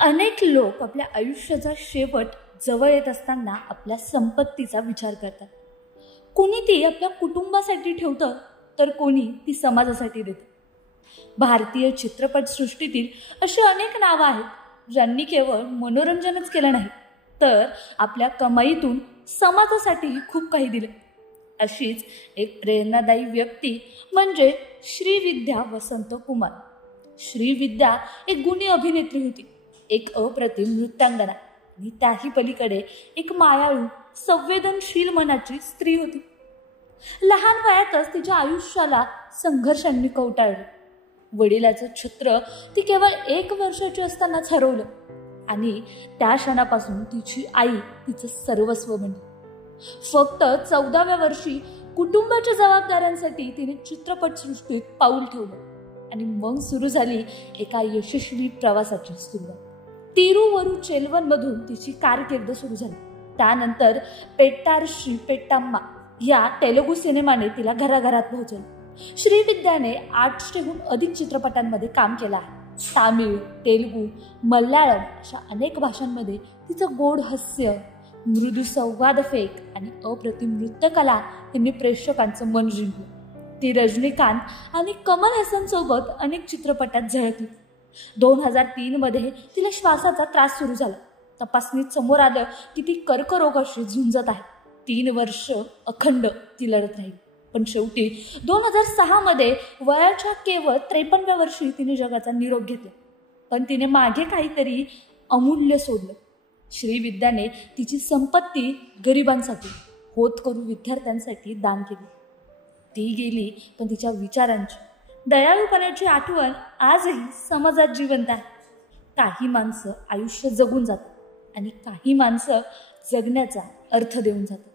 अनेक लोक आपल्या आयुष्याचा शेवट जवळ येत असताना आपल्या संपत्तीचा विचार करतात. कोणी ती आपल्या कुटुंबासाठी ठेवतं तर कोणी ती समाजासाठी देतं. भारतीय चित्रपटसृष्टीतील अशी अनेक नावं आहेत ज्यांनी केवळ मनोरंजनच केलं नाही तर आपल्या कमाईतून समाजासाठीही खूप काही दिलं. अशीच एक प्रेरणादायी व्यक्ती म्हणजे श्रीविद्या वसंत कुमार. श्रीविद्या एक गुणी अभिनेत्री होती, एक अप्रतिम नृत्यांगना आणि त्याही पलीकडे एक मायाळू संवेदनशील मनाची स्त्री होती. लहान वयातच तिच्या आयुष्याला संघर्षांनी कवटाळलं. वडिलाचं छत्र ती केवळ 1 वर्षाची असतानाच हरवलं आणि त्या क्षणापासून तिची आई तिचं सर्वस्व बनली. फक्त 14व्या वर्षी कुटुंबाच्या जबाबदाऱ्यांसाठी तिने चित्रपटसृष्टीत पाऊल ठेवलं आणि मग सुरू झाली एका यशस्वी प्रवासाची सुरुवात. तिरुवरुचेल्वनमधून तिची कारकीर्द सुरू झाली. त्यानंतर पेट्टार श्री पेट्टाम्मा या तेलुगू सिनेमाने तिला घराघरात पोहोचवलं. श्रीविद्याने 800हून अधिक चित्रपटांमध्ये काम केलं आहे. तामिळ, तेलुगू, मल्याळम अशा अनेक भाषांमध्ये तिचं गोड हास्य, मृदू संवाद फेक आणि अप्रतिम नृत्यकला यांनी प्रेक्षकांचं मन जिंकलं. ती रजनीकांत आणि कमल हसन सोबत अनेक चित्रपटात झळकली. 2003 मध्ये तिला श्वासाचा त्रास सुरू झाला. तपासणीत समोर आलं की ती कर्करोगाशी झुंजत आहे. 3 वर्ष अखंड ती लढत राहिली, पण शेवटी 2006 मध्ये वयाच्या केवळ 53व्या वर्षी तिने जगाचा निरोप घेतला. पण तिने मागे काहीतरी अमूल्य सोडलं. श्रीविद्याने तिची संपत्ती गरिबांसाठी, होतकरू विद्यार्थ्यांसाठी दान केली. ती गेली पण तिच्या विचारांची, दयाळूपणाची आठवण आजही समाजात जिवंत आहे. काही माणसं आयुष्य जगून जातात आणि काही माणसं जगण्याचा अर्थ देऊन जातात.